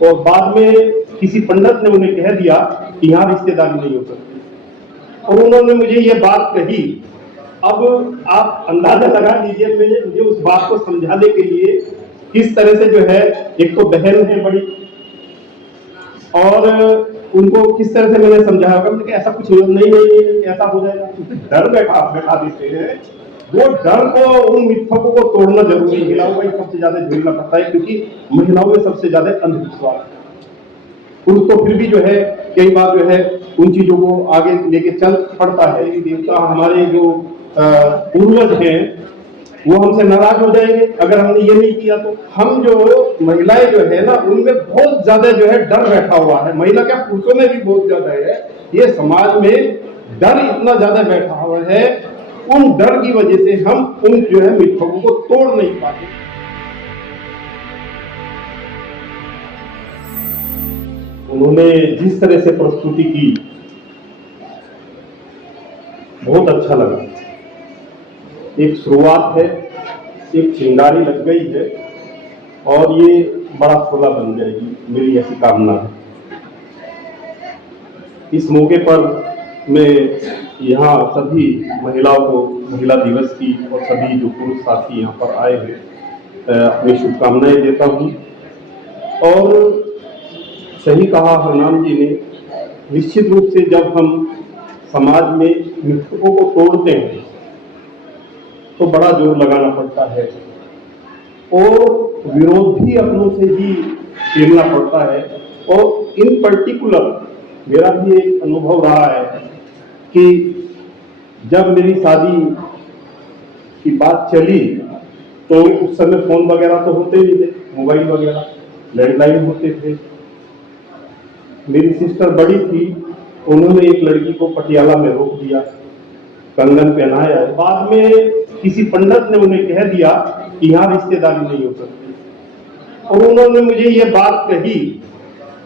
और बाद में किसी पंडित ने उन्हें कह दिया कि यहाँ रिश्तेदारी नहीं हो सकती, और उन्होंने मुझे ये बात कही। अब आप अंदाजा लगा लीजिए मुझे उस बात को समझाने के लिए किस तरह से जो है, एक तो बहन है बड़ी, और उनको किस तरह से मैंने समझाया होगा कि ऐसा कुछ नहीं ऐसा हो जाएगा। डर बैठा देते हैं, वो डर को, उन मिथकों को तोड़ना जरूरी है। महिलाओं का सबसे ज्यादा झेलना पड़ता है, क्योंकि महिलाओं में सबसे ज्यादा अंधविश्वास है। पुरुष तो फिर भी जो है कई बार जो है उन चीजों को आगे लेके चल पड़ता है। देवता हमारे जो पूर्वज हैं वो हमसे नाराज हो जाएंगे अगर हमने ये नहीं किया तो। हम जो महिलाएं जो है ना, उनमें बहुत ज्यादा जो है डर बैठा हुआ है। महिला क्या, पुरुषों में भी बहुत ज्यादा है। ये समाज में डर इतना ज्यादा बैठा हुआ है, उन डर की वजह से हम उन जो है मिथकों को तोड़ नहीं पाते। उन्होंने जिस तरह से प्रस्तुति की बहुत अच्छा लगा। एक शुरुआत है, एक चिंगारी लग गई है और ये बड़ा फूला बन जाएगी, मेरी ऐसी कामना है। इस मौके पर मैं यहाँ सभी महिलाओं को महिला दिवस की और सभी जो पुरुष साथी यहाँ पर आए हैं अपनी शुभकामनाएं देता हूँ। और सही कहा हरनाम जी ने, निश्चित रूप से जब हम समाज में मिथकों को तोड़ते हैं तो बड़ा जोर लगाना पड़ता है और विरोध भी अपनों से ही झेलना पड़ता है। और इन पर्टिकुलर मेरा भी एक अनुभव रहा है कि जब मेरी शादी की बात चली तो उस समय फोन वगैरह तो होते नहीं थे, मोबाइल वगैरह लैंडलाइन होते थे। मेरी सिस्टर बड़ी थी, उन्होंने एक लड़की को पटियाला में रोक दिया, कंगन पहनाया। बाद में किसी पंडित ने उन्हें कह दिया कि यहाँ रिश्तेदारी नहीं हो सकती, और उन्होंने मुझे ये बात कही।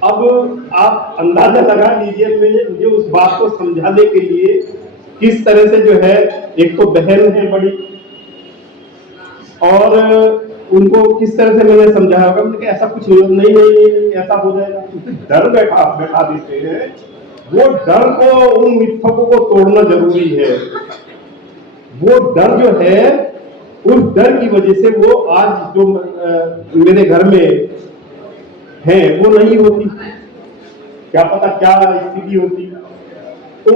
अब आप अंदाजा लगा लीजिए मुझे उस बात को समझाने के लिए किस तरह से जो है, एक तो बहन है बड़ी, और उनको किस तरह से मैंने समझाया होगा कि ऐसा कुछ नहीं ऐसा हो जाएगा। डर बैठा देते हैं, वो डर को, उन मिथकों को तोड़ना जरूरी है। वो डर जो है, उस डर की वजह से वो आज जो मेरे घर में है वो नहीं होती, क्या पता क्या स्थिति होती। तो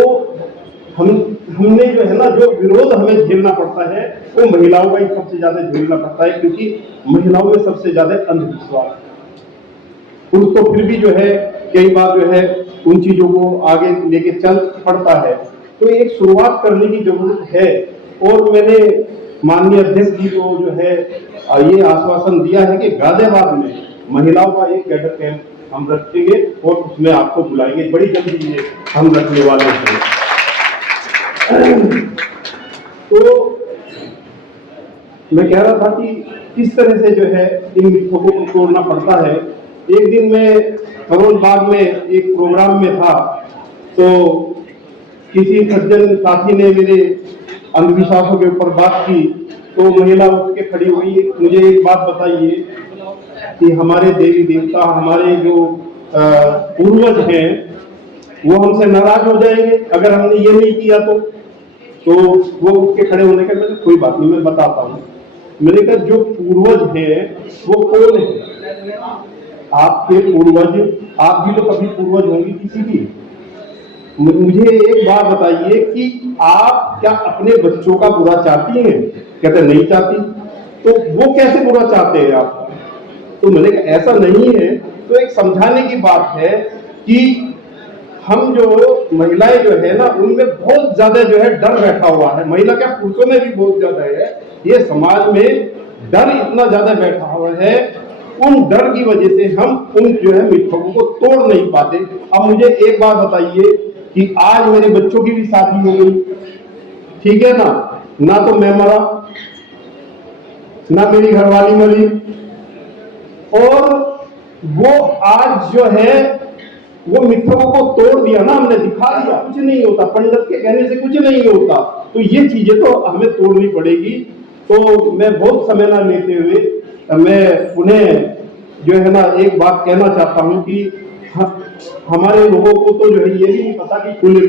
हमने जो है ना, जो विरोध हमें झेलना पड़ता है वो महिलाओं का ही सबसे ज्यादा झेलना पड़ता है, क्योंकि महिलाओं में सबसे ज्यादा अंधविश्वास है। पुरुष तो फिर भी जो है कई बार जो है उन चीजों को आगे लेके चल पड़ता है। तो एक शुरुआत करने की जरूरत है, और मैंने माननीय अध्यक्ष जी को जो है ये आश्वासन दिया है कि गाजियाबाद में महिलाओं का एक कैडर कैंप हम रखेंगे और उसमें आपको बुलाएंगे। बड़ी जल्दी ये हम रखने वाले हैं। तो मैं कह रहा था कि किस तरह से जो है इन मिथकों को तोड़ना पड़ता है। एक दिन मैं करोल बाग में एक प्रोग्राम में था, तो किसी सज्जन साथी ने मेरे अंधविश्वासों के ऊपर बात की, तो महिला उठ के खड़ी हुई, मुझे एक बात बताइए कि हमारे देवी देवता, हमारे जो पूर्वज हैं वो हमसे नाराज हो जाएंगे अगर हमने ये नहीं किया तो। वो उठ के खड़े होने का, मैंने कोई बात नहीं, मैं बताता हूँ। मैंने कहा जो पूर्वज हैं वो कौन है? आपके पूर्वज, आप भी तो कभी पूर्वज होंगे किसी की। मुझे एक बात बताइए कि आप क्या अपने बच्चों का बुरा चाहती हैं? कहते नहीं चाहती। तो वो कैसे बुरा चाहते हैं आप? तो मैंने कहा ऐसा नहीं है। तो एक समझाने की बात है कि हम जो महिलाएं जो है ना, उनमें बहुत ज्यादा जो है डर बैठा हुआ है। महिला क्या, पुरुषों में भी बहुत ज्यादा है। ये समाज में डर इतना ज्यादा बैठा हुआ है, उन डर की वजह से हम उन जो है मिथकों को तोड़ नहीं पाते। अब मुझे एक बात बताइए कि आज मेरे बच्चों की भी शादी हो गई, ठीक है ना तो मैं मरा, ना मेरी घरवाली मरी, और वो आज जो है वो मिथकों को तोड़ दिया ना, हमने दिखा दिया कुछ नहीं होता, पंडित के कहने से कुछ नहीं होता। तो ये चीजें तो हमें तोड़नी पड़ेगी। तो मैं बहुत समय ना लेते हुए मैं उन्हें जो है ना एक बात कहना चाहता हूँ कि हमारे लोगों को तो जो है ये भी नहीं पता कि खुले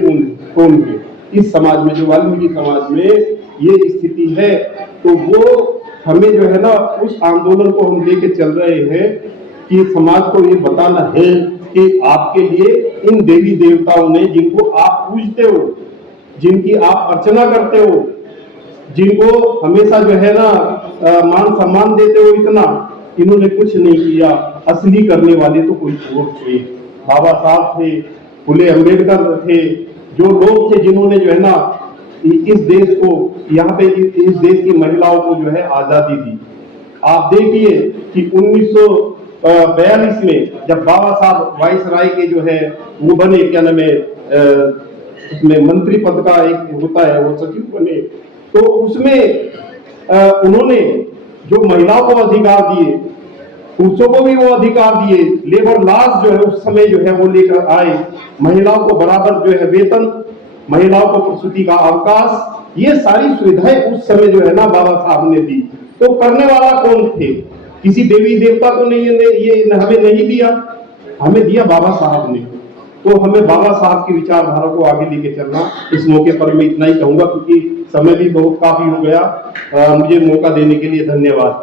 कौन है इस समाज में, जो वाल्मीकि समाज में ये स्थिति है। तो वो हमें जो है ना उस आंदोलन को हम लेके चल रहे हैं कि समाज को ये बताना है कि आपके लिए इन देवी देवताओं ने, जिनको आप पूजते हो, जिनकी आप अर्चना करते हो, जिनको हमेशा जो है ना मान सम्मान देते हो, इतना इन्होंने कुछ नहीं किया। असली करने वाले तो कोई और थे, बाबा साहब थे, फुले अम्बेडकर थे, जो लोग थे जिन्होंने जो है ना इस देश को, यहाँ पे इस देश की महिलाओं को जो है आजादी दी। आप देखिए कि 1942 में जब बाबा साहब वाइसराय के जो है वो बने, क्या नाम है, उसमें मंत्री पद का एक होता है, वो सचिव बने, तो उसमें उन्होंने जो महिलाओं को अधिकार दिए, पुरुषों को भी वो अधिकार दिए। लेबर लॉज जो है उस समय जो है वो लेकर आए, महिलाओं को बराबर जो है वेतन, महिलाओं को प्रसूति का अवकाश, ये सारी सुविधाएं उस समय जो है ना बाबा साहब ने दी। तो करने वाला कौन थे? किसी देवी देवता को नहीं, ये हमें नहीं दिया, हमें दिया बाबा साहब ने। तो हमें बाबा साहब की विचारधारा को आगे लेके चलना। इस मौके पर मैं इतना ही कहूंगा, क्योंकि समय भी बहुत काफी हो गया। मुझे मौका देने के लिए धन्यवाद।